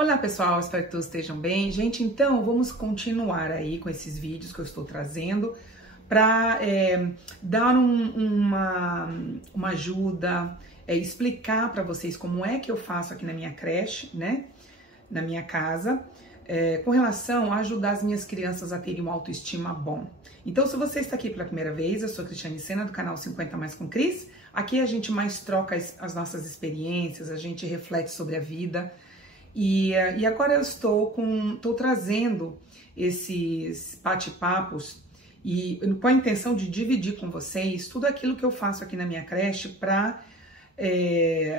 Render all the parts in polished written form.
Olá pessoal, espero que todos estejam bem. Gente, então vamos continuar aí com esses vídeos que eu estou trazendo para dar uma ajuda, explicar para vocês como é que eu faço aqui na minha creche, né, na minha casa, com relação a ajudar as minhas crianças a terem uma autoestima bom. Então, se você está aqui pela primeira vez, eu sou Cristiane Sena do canal 50 Mais com Cris. Aqui a gente mais troca as nossas experiências, a gente reflete sobre a vida. E agora eu estou trazendo esses bate-papos e com a intenção de dividir com vocês tudo aquilo que eu faço aqui na minha creche para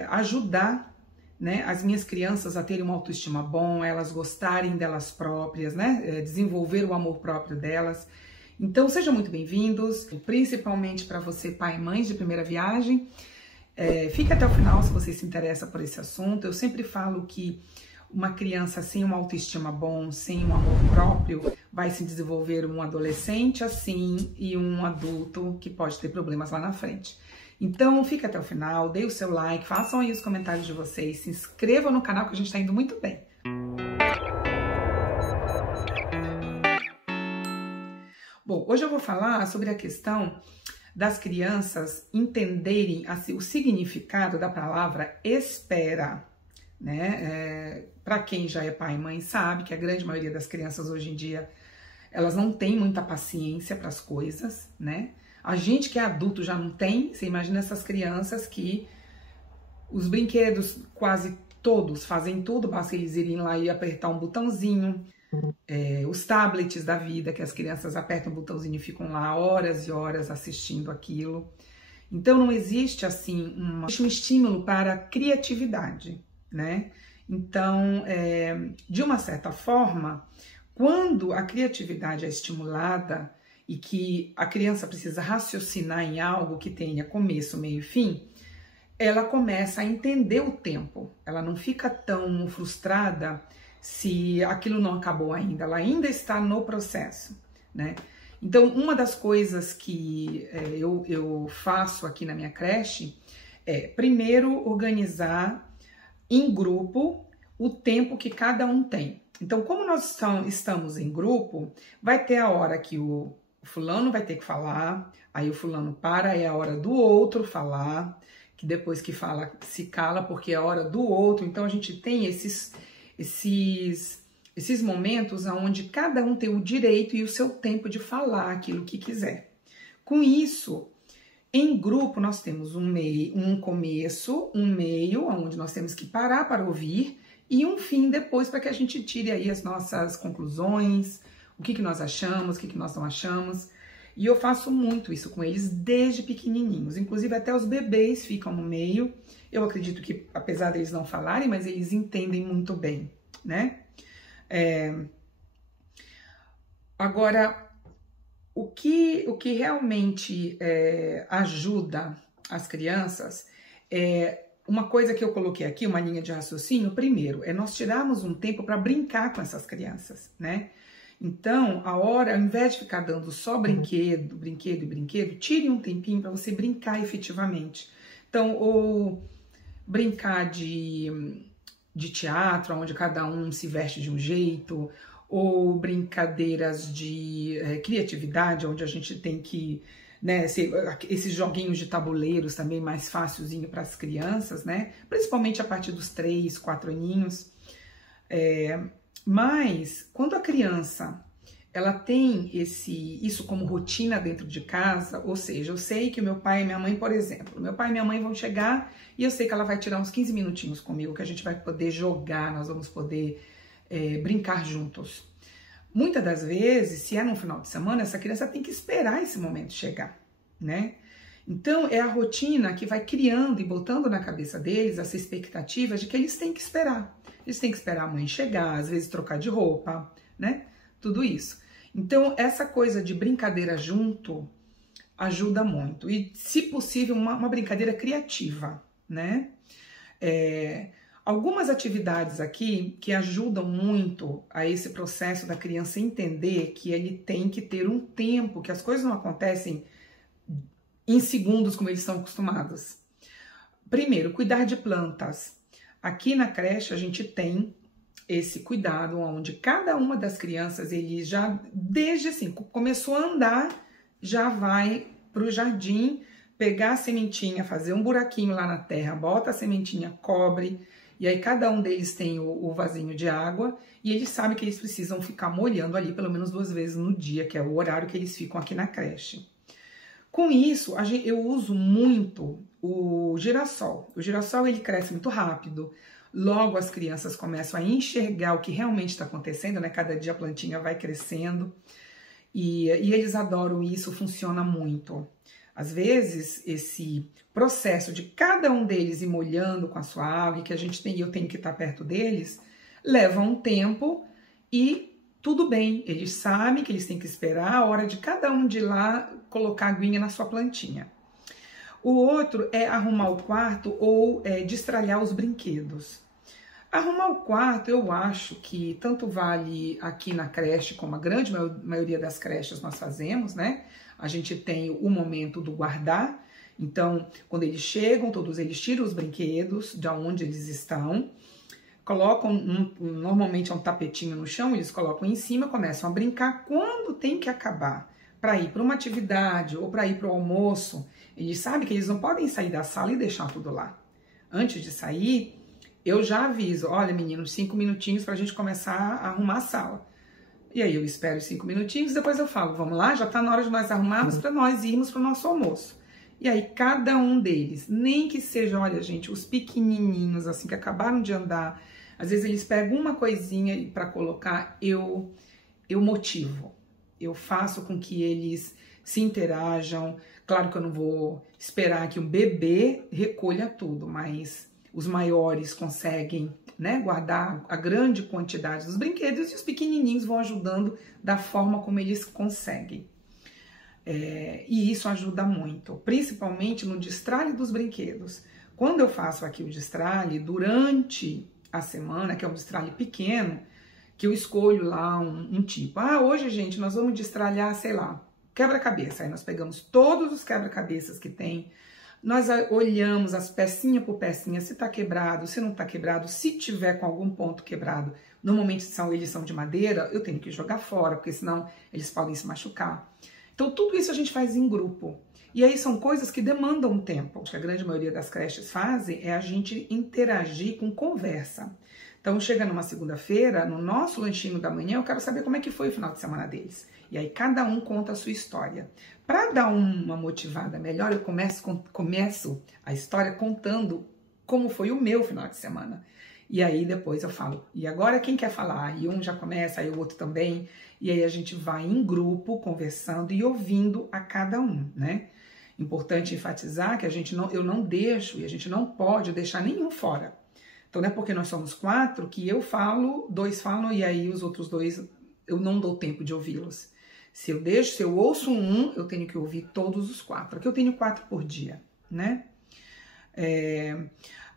ajudar, né, as minhas crianças a terem uma autoestima bom, elas gostarem delas próprias, né, desenvolver o amor próprio delas. Então sejam muito bem-vindos, principalmente para você pai e mãe de primeira viagem. Fique até o final se você se interessa por esse assunto. Eu sempre falo que uma criança sem uma autoestima bom, sem um amor próprio, vai se desenvolver um adolescente assim e um adulto que pode ter problemas lá na frente. Então fique até o final, dê o seu like, façam aí os comentários de vocês, se inscrevam no canal que a gente está indo muito bem. Bom, hoje eu vou falar sobre a questão das crianças entenderem assim, o significado da palavra espera, né? Para quem já é pai e mãe sabe que a grande maioria das crianças hoje em dia, elas não têm muita paciência para as coisas, né? A gente que é adulto já não tem, você imagina essas crianças que os brinquedos quase todos fazem tudo, basta eles irem lá e apertar um botãozinho. Os tablets da vida, que as crianças apertam o botãozinho e ficam lá horas e horas assistindo aquilo. Então não existe assim um estímulo para a criatividade, né? Então, de uma certa forma, quando a criatividade é estimulada e que a criança precisa raciocinar em algo que tenha começo, meio e fim, ela começa a entender o tempo. Ela não fica tão frustrada se aquilo não acabou ainda, ela ainda está no processo, né? Então, uma das coisas que eu faço aqui na minha creche é, primeiro, organizar em grupo o tempo que cada um tem. Então, como nós estamos em grupo, vai ter a hora que o fulano vai ter que falar, aí o fulano para, é a hora do outro falar, que depois que fala se cala porque é a hora do outro. Então, a gente tem esses momentos onde cada um tem o direito e o seu tempo de falar aquilo que quiser. Com isso, em grupo nós temos um começo, um meio, onde nós temos que parar para ouvir, e um fim depois para que a gente tire aí as nossas conclusões, o que nós achamos, o que nós não achamos. E eu faço muito isso com eles desde pequenininhos, inclusive até os bebês ficam no meio. Eu acredito que, apesar deles não falarem, mas eles entendem muito bem, né? Agora, o que realmente ajuda as crianças é uma coisa que eu coloquei aqui, uma linha de raciocínio. Primeiro, é nós tirarmos um tempo para brincar com essas crianças, né? Então, a hora, ao invés de ficar dando só brinquedo, tire um tempinho para você brincar efetivamente. Então, ou brincar de teatro, onde cada um se veste de um jeito, ou brincadeiras de criatividade, onde a gente tem que, né, esses joguinhos de tabuleiros também mais facilzinho para as crianças, né, principalmente a partir dos 3, 4 aninhos. Mas quando a criança ela tem isso como rotina dentro de casa, ou seja, eu sei que meu pai e minha mãe, por exemplo, meu pai e minha mãe vão chegar e eu sei que ela vai tirar uns 15 minutinhos comigo, que a gente vai poder jogar, nós vamos poder brincar juntos. Muitas das vezes, se é no final de semana, essa criança tem que esperar esse momento chegar, né? Então, é a rotina que vai criando e botando na cabeça deles essa expectativa de que eles têm que esperar. Eles têm que esperar a mãe chegar, às vezes trocar de roupa, né? Tudo isso. Então, essa coisa de brincadeira junto ajuda muito. E, se possível, uma brincadeira criativa, né? Algumas atividades aqui que ajudam muito a esse processo da criança entender que ele tem que ter um tempo, que as coisas não acontecem em segundos como eles estão acostumados. Primeiro, cuidar de plantas. Aqui na creche a gente tem esse cuidado onde cada uma das crianças, ele já, desde assim, começou a andar, já vai para o jardim, pegar a sementinha, fazer um buraquinho lá na terra, bota a sementinha, cobre, e aí cada um deles tem o vasinho de água, e eles sabem que eles precisam ficar molhando ali pelo menos 2 vezes no dia, que é o horário que eles ficam aqui na creche. Com isso, eu uso muito o girassol. O girassol, ele cresce muito rápido. Logo as crianças começam a enxergar o que realmente está acontecendo, né? Cada dia a plantinha vai crescendo. E eles adoram isso, funciona muito. Às vezes, esse processo de cada um deles ir molhando com a sua água, e que eu tenho que estar perto deles, leva um tempo e tudo bem. Eles sabem que eles têm que esperar a hora de cada um de ir lá colocar a aguinha na sua plantinha. O outro é arrumar o quarto ou destralhar os brinquedos. Arrumar o quarto, eu acho que tanto vale aqui na creche, como a grande maioria das creches nós fazemos, né? A gente tem o momento do guardar. Então, quando eles chegam, todos eles tiram os brinquedos de onde eles estão, colocam, normalmente é um tapetinho no chão, eles colocam em cima, começam a brincar. Quando tem que acabar para ir para uma atividade ou para ir para o almoço, eles sabem que eles não podem sair da sala e deixar tudo lá. Antes de sair, eu já aviso, olha meninos, 5 minutinhos para a gente começar a arrumar a sala. E aí eu espero 5 minutinhos, depois eu falo, vamos lá, já está na hora de nós arrumarmos para nós irmos para o nosso almoço. E aí cada um deles, nem que seja, olha gente, os pequenininhos assim que acabaram de andar, às vezes eles pegam uma coisinha para colocar, eu motivo. Eu faço com que eles se interajam. Claro que eu não vou esperar que um bebê recolha tudo, mas os maiores conseguem, né, guardar a grande quantidade dos brinquedos e os pequenininhos vão ajudando da forma como eles conseguem. E isso ajuda muito, principalmente no destralhe dos brinquedos. Quando eu faço aqui o destralhe durante a semana, que é um destralhe pequeno, que eu escolho lá um tipo. Hoje, gente, nós vamos destralhar, sei lá, quebra-cabeça. Aí nós pegamos todos os quebra-cabeças que tem, nós olhamos as pecinha por pecinha, se tá quebrado, se não tá quebrado, se tiver com algum ponto quebrado, normalmente eles são de madeira, eu tenho que jogar fora, porque senão eles podem se machucar. Então tudo isso a gente faz em grupo. E aí são coisas que demandam tempo. O que a grande maioria das creches fazem é a gente interagir com conversa. Então chega numa segunda-feira, no nosso lanchinho da manhã, eu quero saber como é que foi o final de semana deles. E aí cada um conta a sua história. Para dar uma motivada melhor, eu começo a história contando como foi o meu final de semana. E aí depois eu falo, e agora quem quer falar? E um já começa, aí o outro também. E aí a gente vai em grupo, conversando e ouvindo a cada um, né? Importante enfatizar que eu não deixo e a gente não pode deixar nenhum fora. Então não é porque nós somos 4 que eu falo, 2 falam e aí os outros 2 eu não dou tempo de ouvi-los. Se eu ouço um, eu tenho que ouvir todos os 4. Aqui eu tenho 4 por dia, né?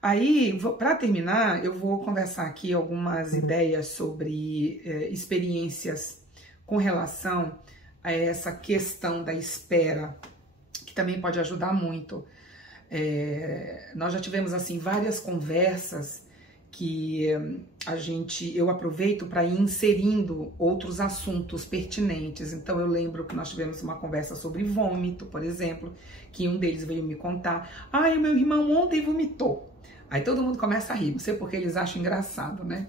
Aí, para terminar, eu vou conversar aqui algumas ideias sobre experiências com relação a essa questão da espera, que também pode ajudar muito. Nós já tivemos assim várias conversas que eu aproveito para ir inserindo outros assuntos pertinentes. Então eu lembro que nós tivemos uma conversa sobre vômito, por exemplo, que um deles veio me contar, o meu irmão ontem vomitou. Aí todo mundo começa a rir, não sei porque eles acham engraçado, né?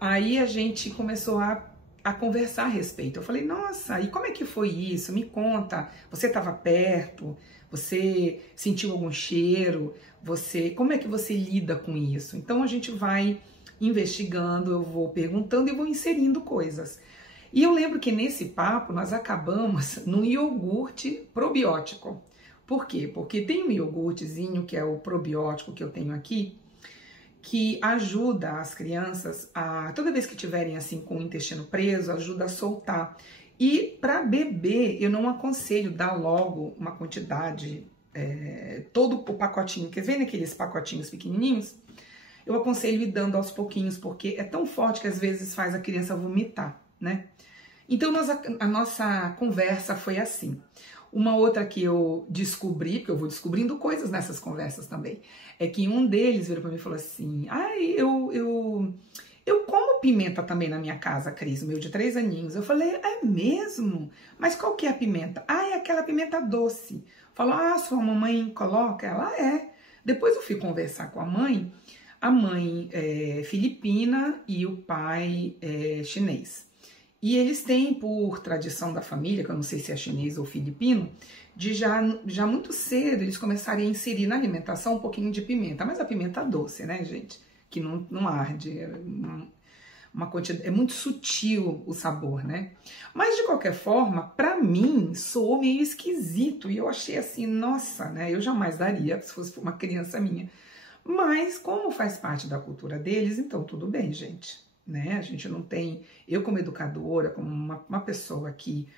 Aí a gente começou a conversar a respeito. Eu falei, nossa, e como é que foi isso? Me conta, você estava perto? Você sentiu algum cheiro? Como é que você lida com isso? Então a gente vai investigando, eu vou perguntando e vou inserindo coisas. E eu lembro que nesse papo nós acabamos num iogurte probiótico. Por quê? Porque tem um iogurtezinho que é o probiótico que eu tenho aqui, que ajuda as crianças a, toda vez que tiverem assim com o intestino preso, ajuda a soltar. E para bebê, eu não aconselho dar logo uma quantidade, todo o pacotinho, quer ver naqueles pacotinhos pequenininhos? Eu aconselho ir dando aos pouquinhos, porque é tão forte que às vezes faz a criança vomitar, né? Então a nossa conversa foi assim. Uma outra que eu descobri, porque eu vou descobrindo coisas nessas conversas também, é que um deles virou para mim e falou assim, eu como pimenta também na minha casa, Cris, meu de 3 aninhos. Eu falei, é mesmo? Mas qual que é a pimenta? Ah, é aquela pimenta doce. Falou, ah, sua mamãe coloca? Ela é. Depois eu fui conversar com a mãe é filipina e o pai é chinês. E eles têm, por tradição da família, que eu não sei se é chinês ou filipino, de já muito cedo eles começarem a inserir na alimentação um pouquinho de pimenta. Mas a pimenta doce, né, gente? Que não arde. É muito sutil o sabor, né? Mas de qualquer forma, para mim, soou meio esquisito. E eu achei assim, nossa, né? Eu jamais daria se fosse uma criança minha. Mas como faz parte da cultura deles, então tudo bem, gente. Né? A gente não tem... Eu como educadora, como uma pessoa que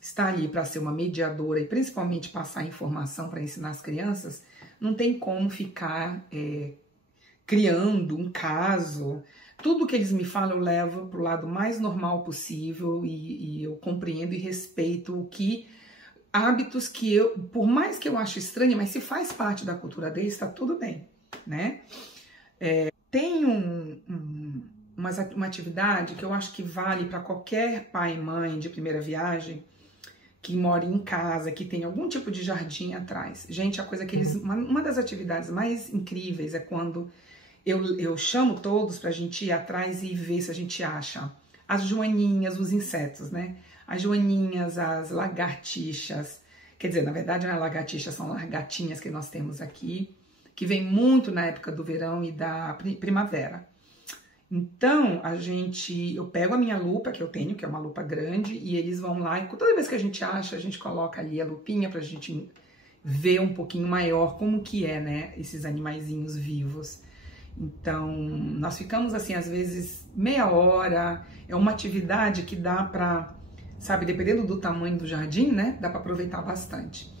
está ali para ser uma mediadora e principalmente passar informação para ensinar as crianças, não tem como ficar criando um caso. Tudo que eles me falam eu levo para o lado mais normal possível e eu compreendo e respeito o que... hábitos que eu, por mais que eu ache estranho, mas se faz parte da cultura deles, está tudo bem, né? Tem uma atividade que eu acho que vale para qualquer pai e mãe de primeira viagem que mora em casa, que tem algum tipo de jardim atrás. Gente, a coisa que eles... Uma das atividades mais incríveis é quando eu chamo todos pra gente ir atrás e ver se a gente acha as joaninhas, os insetos, né? As joaninhas, as lagartixas. Quer dizer, na verdade não é lagartixa, são largatinhas que nós temos aqui, que vem muito na época do verão e da primavera. Então, eu pego a minha lupa, que eu tenho, que é uma lupa grande, e eles vão lá, e toda vez que a gente acha, a gente coloca ali a lupinha pra gente ver um pouquinho maior como que é, né, esses animaizinhos vivos. Então, nós ficamos assim, às vezes, meia hora, é uma atividade que dá pra, sabe, dependendo do tamanho do jardim, né, dá pra aproveitar bastante.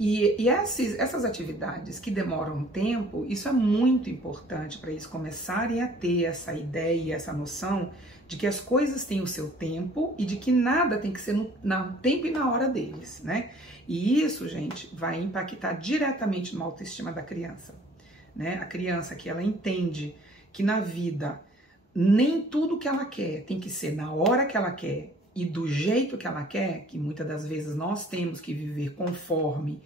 E essas atividades que demoram um tempo, isso é muito importante para eles começarem a ter essa ideia, essa noção de que as coisas têm o seu tempo e de que nada tem que ser no tempo e na hora deles, né? E isso, gente, vai impactar diretamente na autoestima da criança, né? A criança que ela entende que na vida nem tudo que ela quer tem que ser na hora que ela quer e do jeito que ela quer, que muitas das vezes nós temos que viver conforme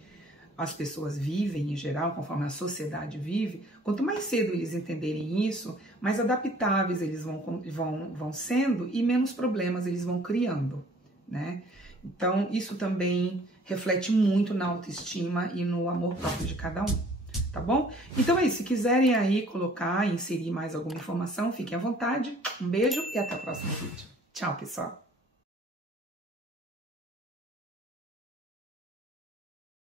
as pessoas vivem em geral, conforme a sociedade vive, quanto mais cedo eles entenderem isso, mais adaptáveis eles vão sendo e menos problemas eles vão criando, né? Então, isso também reflete muito na autoestima e no amor próprio de cada um, tá bom? Então é isso, se quiserem aí colocar, inserir mais alguma informação, fiquem à vontade. Um beijo e até o próximo vídeo. Tchau, pessoal!